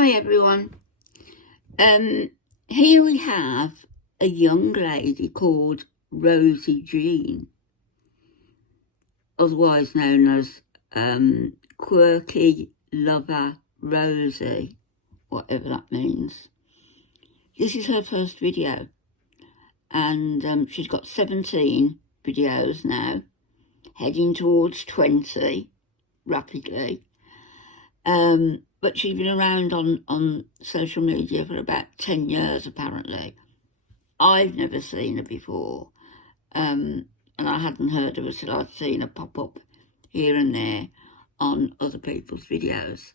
Hi everyone. Here we have a young lady called Rosie Jean, otherwise known as Quirky Lover Rosie, whatever that means. This is her first video, and she's got 17 videos now, heading towards 20 rapidly. But she's been around on social media for about 10 years, apparently. I've never seen her before, and I hadn't heard of her till I'd seen her pop up here and there on other people's videos.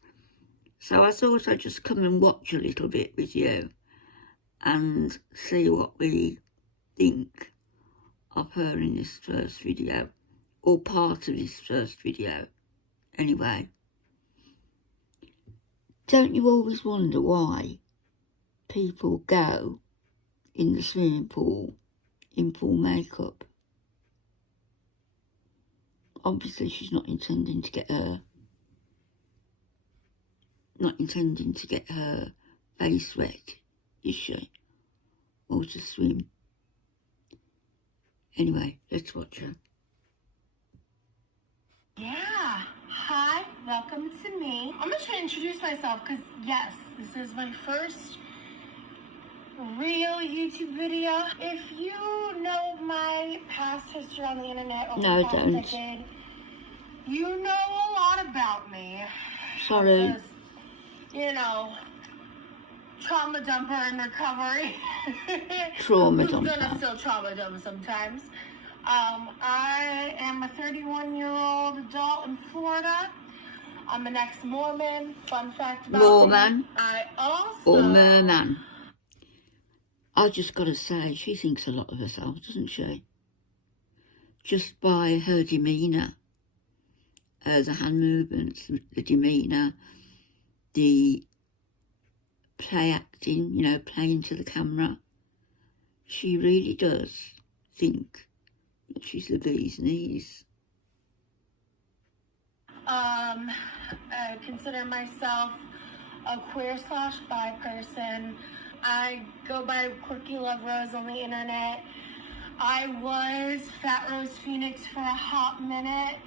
So I thought I'd just come and watch a little bit with you and see what we think of her in this first video, or part of this first video, anyway. Don't you always wonder why people go in the swimming pool in full makeup? Obviously she's not intending to get her face wet, is she? Or to swim. Anyway, let's watch her. Yeah, hi, welcome to me. I'm gonna try to introduce myself because yes, this is my first real YouTube video. If you know my past history on the internet over the past decade, you know a lot about me. Sorry. Just, you know, trauma dumper in recovery. Trauma Who's dumper. gonna still trauma dump sometimes. I am a 31-year-old adult in Florida. I'm an ex-Mormon. Fun fact about Mormon. me. I also... Or merman. I just got to say, she thinks a lot of herself, doesn't she? Just by her demeanour. The hand movements, the demeanour, the play acting, you know, playing to the camera. She really does think that she's the bee's knees. I consider myself a queer/bi person. I go by Quirky Love Rose on the internet. I was Fat Rose Phoenix for a hot minute.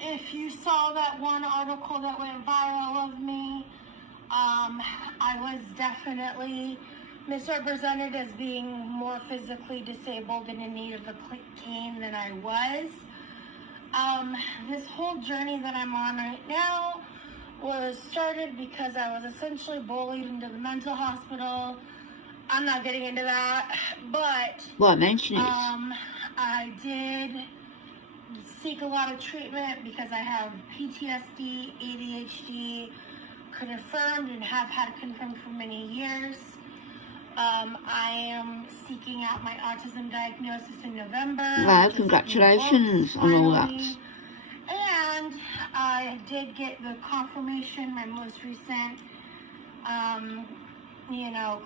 If you saw that one article that went viral of me, I was definitely misrepresented as being more physically disabled and in need of a cane than I was. This whole journey that I'm on right now was started because I was essentially bullied into the mental hospital. I'm not getting into that, but... Well, mention it. I did seek a lot of treatment because I have PTSD, ADHD, confirmed and have had confirmed for many years. I am seeking out my autism diagnosis in November. Wow, congratulations on all that. And I did get the confirmation, my most recent,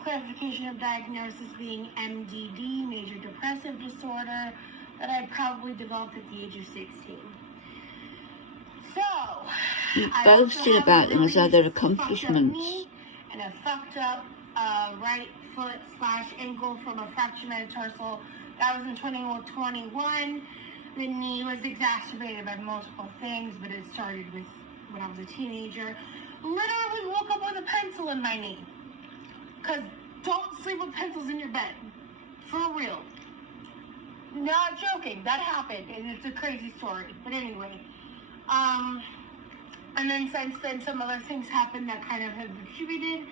clarification of diagnosis being MDD, major depressive disorder, that I probably developed at the age of 16. So, you boasted about them as though they're accomplishments. And a fucked up right foot/ankle from a fractured metatarsal. That was in 2021. The knee was exacerbated by multiple things, but it started with when I was a teenager. Literally woke up with a pencil in my knee. Because don't sleep with pencils in your bed. For real. Not joking. That happened, and it's a crazy story. But anyway. And then since then, some other things happened that kind of have contributed.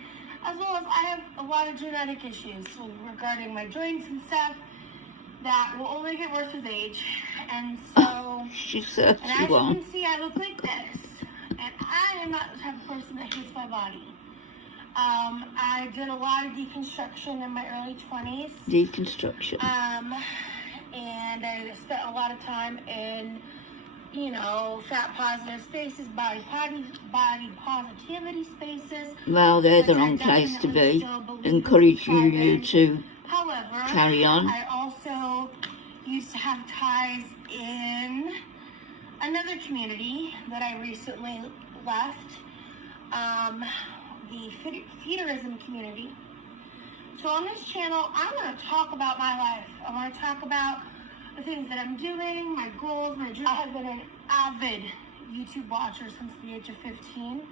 As well as I have a lot of genetic issues regarding my joints and stuff that will only get worse with age. And so, she's and as you can see, I look like this. And I am not the type of person that hates my body. I did a lot of deconstruction in my early 20s. Deconstruction. And I spent a lot of time in, fat positive spaces, body positivity spaces. Well, they're the wrong place to be. Encouraging you to carry on. I also used to have ties in another community that I recently left. the feederism community. So on this channel, I want to talk about my life. I want to talk about the things that I'm doing, my goals, my dreams. I have been an avid YouTube watcher since the age of 15.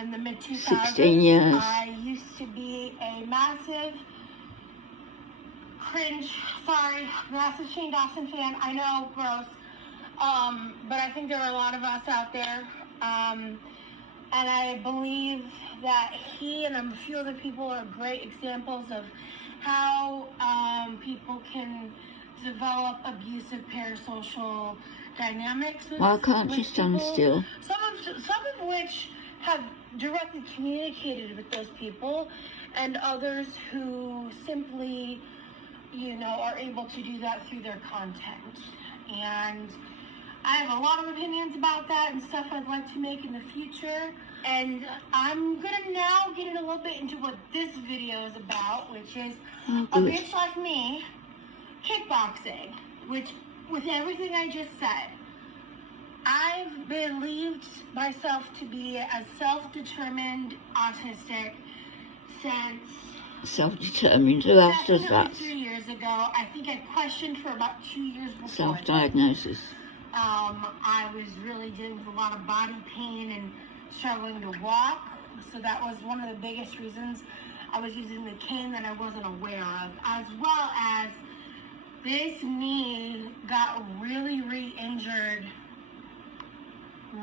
In the mid-2000s, 16 years. I used to be a massive massive Shane Dawson fan. I know, gross. But I think there are a lot of us out there. And I believe that he and a few other people are great examples of how people can develop abusive parasocial dynamics with, Why can't you stand people. still? Some of which have directly communicated with those people, and others who simply, are able to do that through their content. And I have a lot of opinions about that and stuff I'd like to make in the future. And I'm gonna now get in a little bit into what this video is about, which is a bitch like me kickboxing, which, with everything I just said, I've believed myself to be a self-determined autistic since Self-determined, who else does that? 3 years ago. I think I questioned for about 2 years before. Self-diagnosis. I was really dealing with a lot of body pain and struggling to walk. So that was one of the biggest reasons I was using the cane that I wasn't aware of. As well as this knee got really re-injured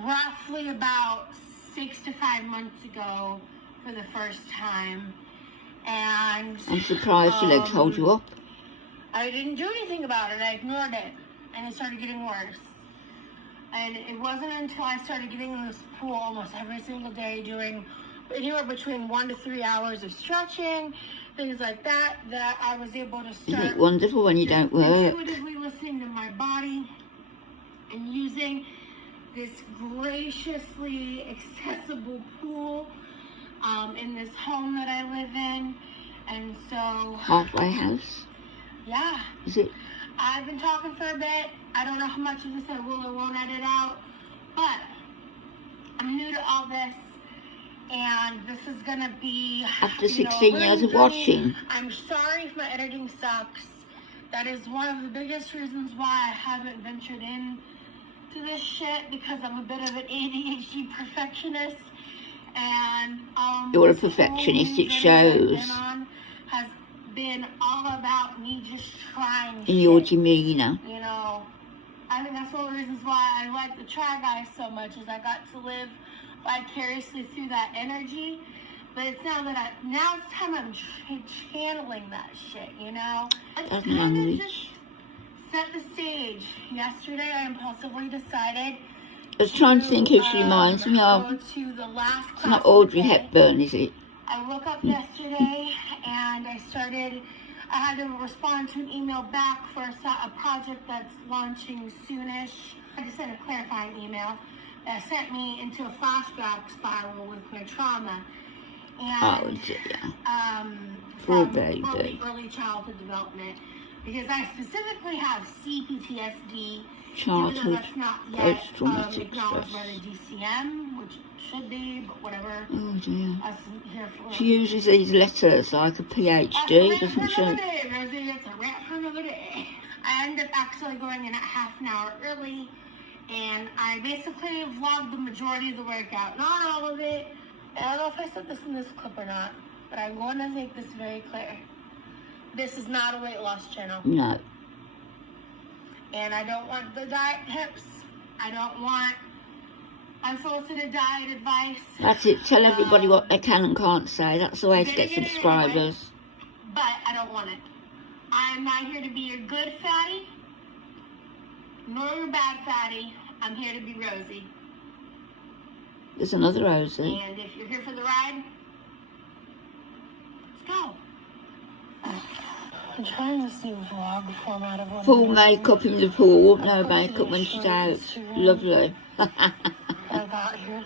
roughly about 6 to 5 months ago for the first time. And I'm surprised your legs hold you up. I didn't do anything about it. I ignored it, and it started getting worse. And it wasn't until I started getting in this pool almost every single day, doing anywhere between 1 to 3 hours of stretching, things like that, that I was able to start. Isn't it wonderful when you don't work? Intuitively listening to my body and using this graciously accessible pool in this home that I live in. And so... Halfway house? Yeah. Is it? I've been talking for a bit. I don't know how much of this I will or won't edit out, but I'm new to all this, and this is gonna be... After 16 years of watching. I'm sorry if my editing sucks. That is one of the biggest reasons why I haven't ventured in to this shit, because I'm a bit of an ADHD perfectionist, and you're a perfectionist, it shows. Has been all about me just trying in your demeanor. I think that's one of the reasons why I like the Try Guys so much, is I got to live vicariously through that energy. But it's now it's time I'm channeling that shit, Let's kind of just set the stage. Yesterday, I impulsively decided I was trying to think who she reminds me of. It's not Audrey Hepburn, is it? I woke up yesterday and I had to respond to an email back for a project that's launching soonish. I just sent a clarifying email that sent me into a flashback spiral with my trauma. And, poor baby. Early childhood development. Because I specifically have CPTSD, childhood even though that's not yet post-traumatic acknowledged stress. by the DCM, which should be, but whatever. Oh dear. Here for She uses these letters like a PhD, doesn't she? Rosie, that's a rant for another day. I ended up actually going in at half an hour early, and I basically vlogged the majority of the workout, not all of it. I don't know if I said this in this clip or not, but I'm going to make this very clear. This is not a weight loss channel. No. And I don't want the diet tips. I don't want unsolicited diet advice. That's it. Tell everybody what they can and can't say. That's the way to get subscribers. Anyway, but I don't want it. I'm not here to be your good fatty, nor your bad fatty. I'm here to be Rosie. There's another Rosie. And if you're here for the ride, let's go. I'm trying to see vlog format of one. Full makeup in the pool, no makeup when she's out. Lovely. I got here